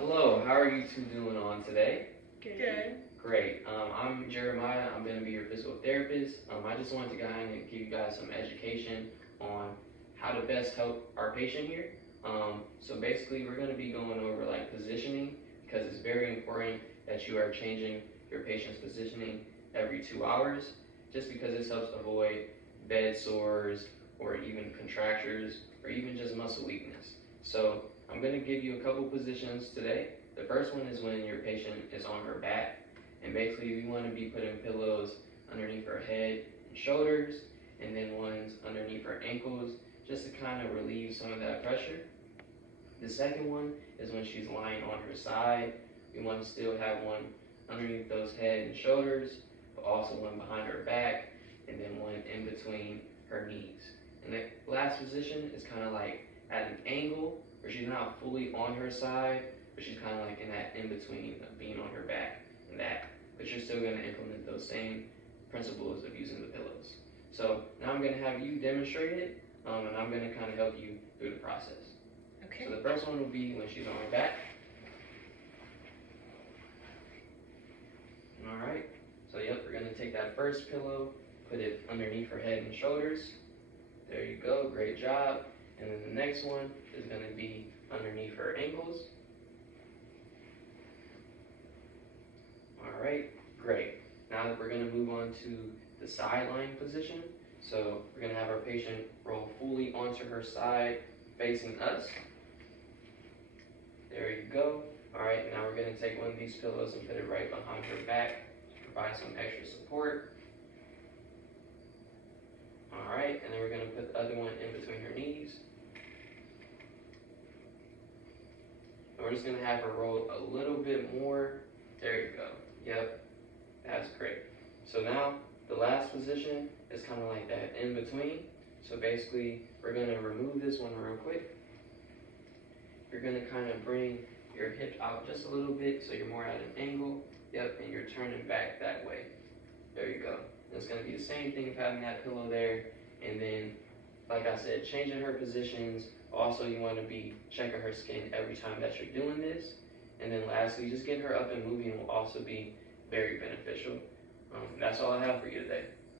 Hello, how are you two doing on today? Good. Great. I'm Jeremiah. I'm going to be your physical therapist. I just wanted to go ahead and give you guys some education on how to best help our patient here. So basically, we're going to be going over like positioning because it's very important that you are changing your patient's positioning every 2 hours, just because this helps avoid bed sores or even contractures or even just muscle weakness. So I'm going to give you a couple positions today. The first one is when your patient is on her back, and basically we want to be putting pillows underneath her head and shoulders, and then ones underneath her ankles, just to kind of relieve some of that pressure. The second one is when she's lying on her side. We want to still have one underneath those head and shoulders, but also one behind her back, and then one in between her knees. And the last position is kind of like at an angle where she's not fully on her side, but she's kind of like in that in between of being on her back and that. But you're still going to implement those same principles of using the pillows. So now I'm going to have you demonstrate it, and I'm going to kind of help you through the process. Okay. So the first one will be when she's on her back. All right. So yep, we're going to take that first pillow, put it underneath her head and shoulders. There you go. Great job. And then the next one is going to be underneath her ankles. All right, great. Now we're going to move on to the side lying position. So we're going to have our patient roll fully onto her side facing us. There you go. All right, now we're going to take one of these pillows and put it right behind her back to provide some extra support. All right, and then we're going to put the other one in between her knees. And we're just going to have her roll a little bit more. There you go. Yep, that's great. So now the last position is kind of like that in between. So basically, we're going to remove this one real quick. You're going to kind of bring your hip out just a little bit so you're more at an angle. Yep, and you're turning back that way. There you go. And it's going to be the same thing of having that pillow there. And then, like I said, changing her positions. Also, you want to be checking her skin every time that you're doing this. And then lastly, just getting her up and moving will also be very beneficial. That's all I have for you today.